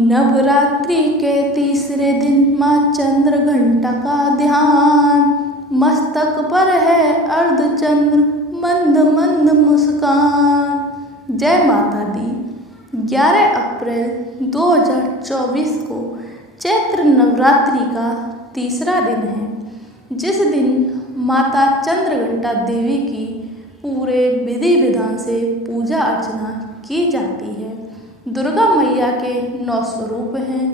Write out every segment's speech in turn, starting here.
नवरात्रि के तीसरे दिन माँ चंद्र घंटा का ध्यान, मस्तक पर है अर्धचंद्र मंद मंद मुस्कान। जय माता दी। 11 अप्रैल 2024 को चैत्र नवरात्रि का तीसरा दिन है, जिस दिन माता चंद्रघंटा देवी की पूरे विधि विधान से पूजा अर्चना की जाती है। दुर्गा मैया के 9 स्वरूप हैं।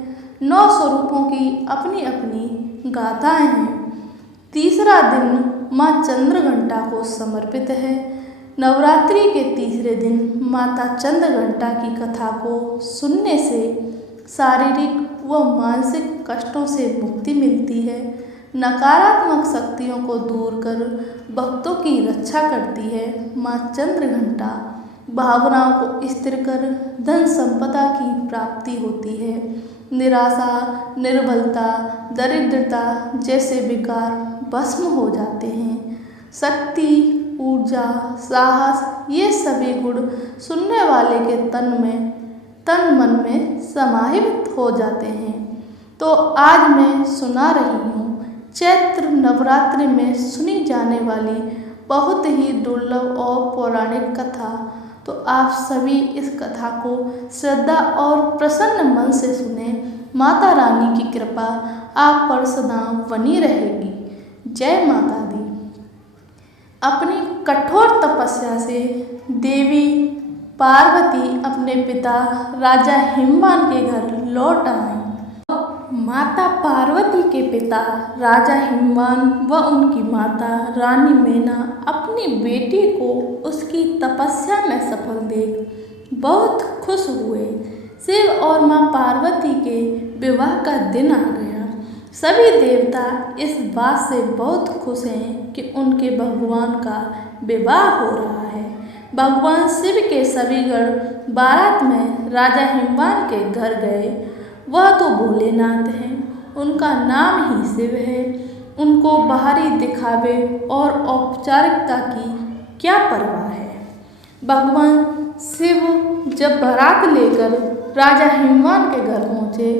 9 स्वरूपों की अपनी अपनी गाथाएं हैं। तीसरा दिन माँ चंद्रघंटा को समर्पित है। नवरात्रि के तीसरे दिन माता चंद्रघंटा की कथा को सुनने से शारीरिक व मानसिक कष्टों से मुक्ति मिलती है, नकारात्मक शक्तियों को दूर कर भक्तों की रक्षा करती है। माँ चंद्रघंटा भावनाओं को स्थिर कर धन संपदा की प्राप्ति होती है। निराशा, निर्बलता, दरिद्रता जैसे विकार भस्म हो जाते हैं। शक्ति, ऊर्जा, साहस ये सभी गुण सुनने वाले के तन मन में समाहित हो जाते हैं। तो आज मैं सुना रही हूँ चैत्र नवरात्रि में सुनी जाने वाली बहुत ही दुर्लभ और पौराणिक कथा। तो आप सभी इस कथा को श्रद्धा और प्रसन्न मन से सुने। माता रानी की कृपा आप पर सदा बनी रहेगी। जय माता दी। अपनी कठोर तपस्या से देवी पार्वती अपने पिता राजा हिमवान के घर लौट आए। माता पार्वती के पिता राजा हिमवान व उनकी माता रानी मेना अपनी बेटी को उसकी तपस्या में सफल देख बहुत खुश हुए। शिव और माँ पार्वती के विवाह का दिन आ गया। सभी देवता इस बात से बहुत खुश हैं कि उनके भगवान का विवाह हो रहा है। भगवान शिव के सभी गण बारात में राजा हिमवान के घर गए। वह तो भोलेनाथ हैं, उनका नाम ही शिव है। उनको बाहरी दिखावे और औपचारिकता की क्या परवाह है। भगवान शिव जब बारात लेकर राजा हिमवान के घर पहुँचे,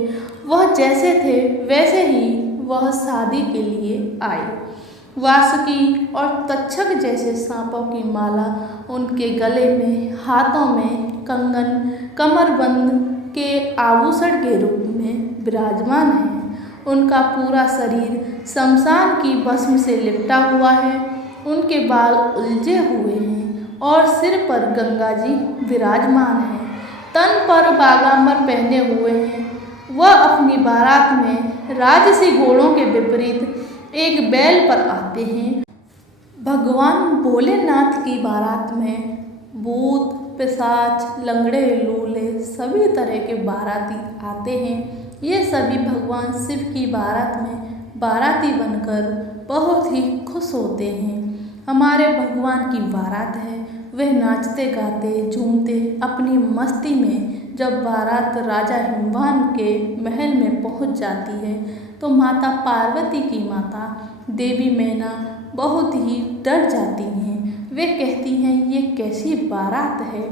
वह जैसे थे वैसे ही वह शादी के लिए आए। वासुकी और तक्षक जैसे सांपों की माला उनके गले में, हाथों में कंगन, कमरबंद के आभूषण के रूप में विराजमान है। उनका पूरा शरीर शमशान की भस्म से लिपटा हुआ है। उनके बाल उलझे हुए हैं और सिर पर गंगा जी विराजमान हैं। तन पर बागांबर पहने हुए हैं। वह अपनी बारात में राजसी घोड़ों के विपरीत एक बैल पर आते हैं। भगवान भोलेनाथ की बारात में भूत, पिशाच, लंगड़े, लूले सभी तरह के बाराती आते हैं। ये सभी भगवान शिव की बारात में बाराती बनकर बहुत ही खुश होते हैं। हमारे भगवान की बारात है। वे नाचते गाते झूमते अपनी मस्ती में जब बारात राजा हिमवान के महल में पहुंच जाती है, तो माता पार्वती की माता देवी मैना बहुत ही डर जाती हैं। वे कहती हैं, ये कैसी बारात है,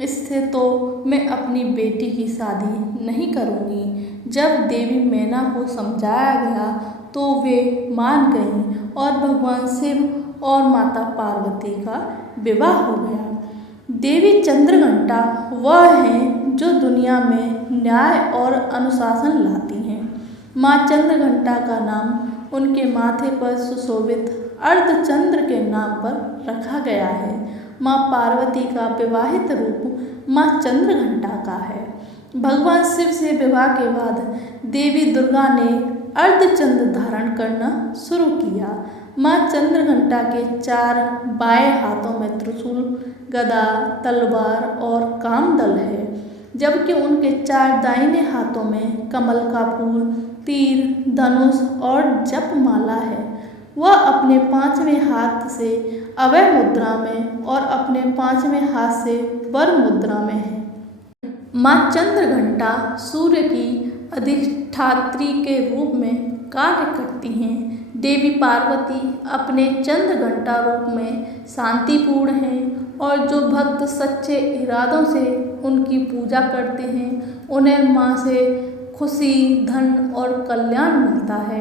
इससे तो मैं अपनी बेटी की शादी नहीं करूँगी। जब देवी मैना को समझाया गया तो वे मान गईं और भगवान शिव और माता पार्वती का विवाह हो गया। देवी चंद्रघंटा वह हैं जो दुनिया में न्याय और अनुशासन लाती हैं। माँ चंद्रघंटा का नाम उनके माथे पर सुशोभित अर्धचंद्र के नाम पर रखा गया है। माँ पार्वती का विवाहित रूप माँ चंद्रघंटा का है। भगवान शिव से विवाह के बाद देवी दुर्गा ने अर्धचंद्र धारण करना शुरू किया। माँ चंद्रघंटा के 4 बाएं हाथों में त्रिशूल, गदा, तलवार और कामदल है, जबकि उनके 4 दाहिने हाथों में कमल का फूल, तीर, धनुष और जपमाला है। वह अपने 5वें हाथ से अभय मुद्रा में और अपने 5वें हाथ से वर मुद्रा में है। माँ चंद्रघंटा सूर्य की अधिष्ठात्री के रूप में कार्य करती हैं। देवी पार्वती अपने चंद्रघंटा रूप में शांतिपूर्ण हैं और जो भक्त सच्चे इरादों से उनकी पूजा करते हैं उन्हें माँ से खुशी, धन और कल्याण मिलता है।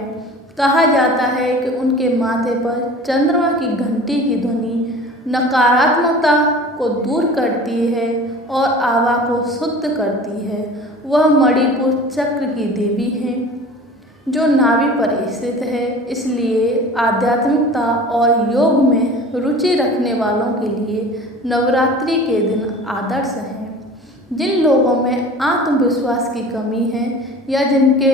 कहा जाता है कि उनके माथे पर चंद्रमा की घंटी की ध्वनि नकारात्मकता को दूर करती है और आभा को शुद्ध करती है। वह मणिपुर चक्र की देवी हैं जो नाभि पर स्थित है, इसलिए आध्यात्मिकता और योग में रुचि रखने वालों के लिए नवरात्रि के दिन आदर्श हैं। जिन लोगों में आत्मविश्वास की कमी है या जिनके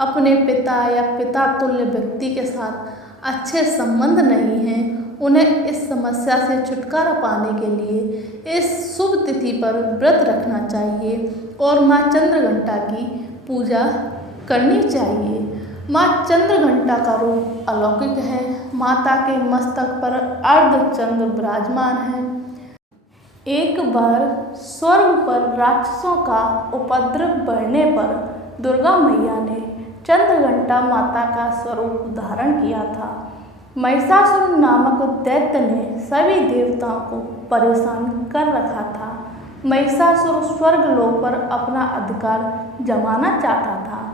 अपने पिता या पिता तुल्य व्यक्ति के साथ अच्छे संबंध नहीं हैं, उन्हें इस समस्या से छुटकारा पाने के लिए इस शुभ तिथि पर व्रत रखना चाहिए और माँ चंद्रघंटा की पूजा करनी चाहिए। माँ चंद्रघंटा का रूप अलौकिक है। माता के मस्तक पर अर्धचंद्र विराजमान है। एक बार स्वर्ग पर राक्षसों का उपद्रव बढ़ने पर दुर्गा मैया ने चंद्रघंटा माता का स्वरूप धारण किया था। महिषासुर नामक दैत्य ने सभी देवताओं को परेशान कर रखा था। महिषासुर स्वर्गलोक पर अपना अधिकार जमाना चाहता था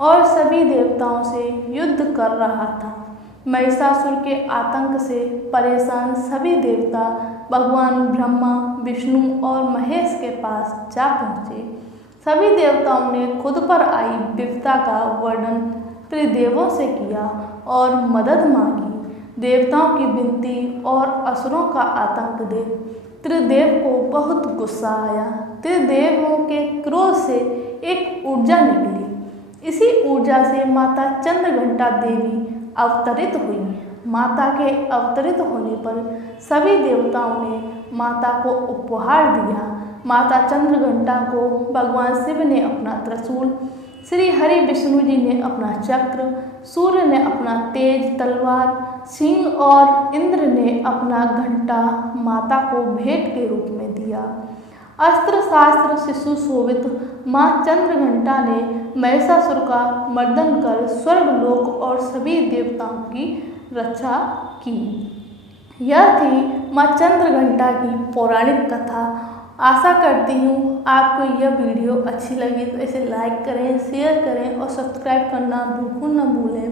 और सभी देवताओं से युद्ध कर रहा था। महिषासुर के आतंक से परेशान सभी देवता भगवान ब्रह्मा, विष्णु और महेश के पास जा पहुँचे। सभी देवताओं ने खुद पर आई विपदा का वर्णन त्रिदेवों से किया और मदद मांगी। देवताओं की विनती और असुरों का आतंक देख त्रिदेव को बहुत गुस्सा आया। त्रिदेवों के क्रोध से एक ऊर्जा निकली। इसी ऊर्जा से माता चंद्रघंटा देवी अवतरित हुई। माता के अवतरित होने पर सभी देवताओं ने माता को उपहार दिया। माता चंद्रघंटा को भगवान शिव ने अपना त्रिशूल, श्री हरि विष्णु जी ने अपना चक्र, सूर्य ने अपना तेज तलवार, सिंह और इंद्र ने अपना घंटा माता को भेंट के रूप में दिया। अस्त्र शास्त्र से सुशोभित माँ चंद्रघंटा ने महिषासुर का मर्दन कर स्वर्गलोक और सभी देवताओं की रक्षा की। यह थी माँ चंद्रघंटा की पौराणिक कथा। आशा करती हूँ आपको यह वीडियो अच्छी लगी तो इसे लाइक करें, शेयर करें और सब्सक्राइब करना बिल्कुल न भूलें।